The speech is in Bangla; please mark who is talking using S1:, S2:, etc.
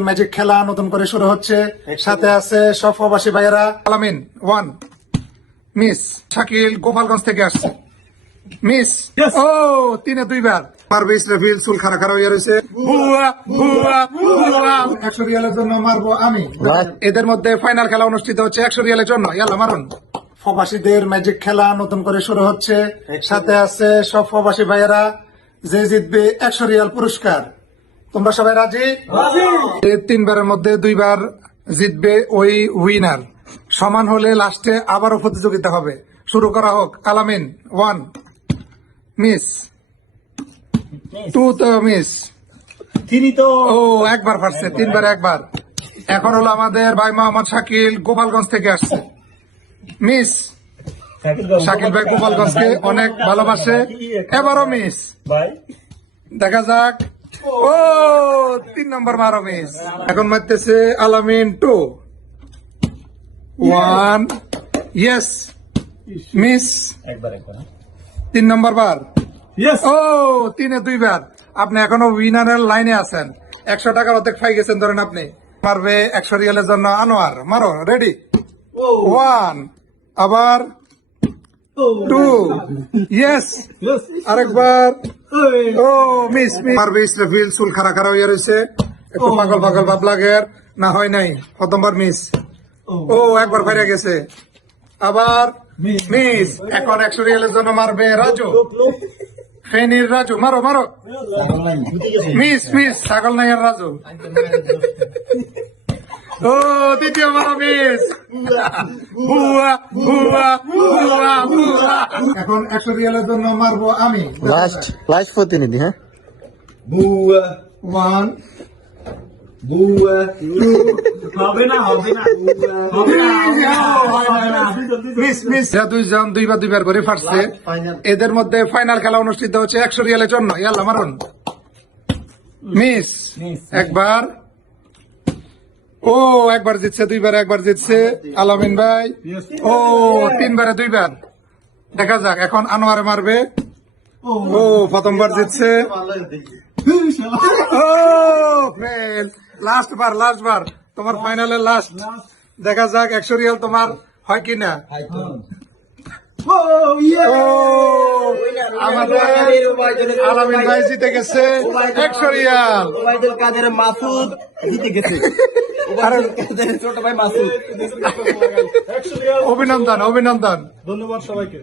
S1: ম্যাজিক খেলা নতুন করে শুরু হচ্ছে। সাথে আছে সব প্রবাসী ভাইয়েরা। আলামিন ওয়ান মিস শাকিল গোপালগঞ্জ থেকে আসছে। মিস ও তিনে দুইবার। মারবে ইসরাফিল চুল খারা খারা হয়ে রয়েছে। ভুয়া, ভুয়া, ভুয়া। একশো রিয়ালের জন্য মারবো আমি। এদের মধ্যে ফাইনাল খেলা অনুষ্ঠিত হচ্ছে একশো রিয়ালের জন্য। ইয়াল্লা মারুন। প্রবাসীদের ম্যাজিক খেলা নতুন করে শুরু হচ্ছে। সাথে আছে সব প্রবাসী ভাইয়েরা। যে জিতবে একশো রিয়াল পুরস্কার। তোমরা সবাই রাজি? তিনবারের মধ্যে দুইবার জিতবে ওই উইনার সমান হলে লাস্টে আবারও প্রতিযোগিতা হবে। শুরু করা হোক। আলামিন ওয়ান মিস টু তো মিস
S2: তিনি তো
S1: ও একবার পারছে। তিনবার একবার। এখন হলো আমাদের ভাই মোহাম্মদ শাকিল গোপালগঞ্জ থেকে আসছে। মিস শাকিল ভাই গোপালগঞ্জকে অনেক ভালোবাসে। এবারও মিস দেখা যাক। ও তিন নম্বর মারো মিস এখন মারতেছে আলামিন টু ওয়ান ইয়েস মিস তিন নম্বর বার। ও তিনে দুইবার আপনি এখনও উইনারের লাইনে আছেন। একশো টাকার অর্ধেক পাই গেছেন ধরেন আপনি। মারবে একশো রিয়ালের জন্য আনোয়ার। মারো রেডি ওয়ান আবার টু ইয়েস আরেকবার ও মিস মিস মারবে ইসরাফিল চুল খারা খারা হয়ে রয়েছে একটু পাগল পাগল ভাব লাগে না হয় নাই। প্রথমবার মিস ও একবার ফেরে গেছে। আবার মিস এখন একশো রিয়ালের জন্য মারবে রাজু। ফেনির রাজু। মারো মারো। মিস মিস ছাগল নাইয়ের রাজু। ও দ্বিতীয় মারো মিস বুয়া বুয়া বুয়া বুয়া এখন একশো রিয়ালের জন্য মারবো আমি।
S3: লাস্ট লাস্ট প্রতিনিধি হ্যাঁ?
S2: বুয়া
S1: ওয়ান।
S2: বুয়া হবে না হবে না হবে না
S1: মিস মিস। এরা দুইজন দুইবার দুইবার করে ফাটছে। এদের মধ্যে ফাইনাল খেলা অনুষ্ঠিত হচ্ছে একশো রিয়ালের জন্য ইয়াল্লা মারুন। মিস। একবার। ও একবার জিতছে দুইবার একবার জিতছে। আলামিন ভাই। ও তিনবারে দুইবার। দেখা যাক এখন আনোয়ারে মারবে। ও প্রথমবার জিতছে। ও ফেল লাস্ট বার লাস্ট বার। তোমার ফাইনালে লাস্ট দেখা যাক একশো রিয়াল তোমার হয় কি না আলামিন ভাই জিতে গেছে। একশো রিয়াল
S2: কাদের মাসুদ জিতে গেছে। ছোট ভাই মাসুদ।
S1: অভিনন্দন অভিনন্দন।
S2: ধন্যবাদ সবাইকে।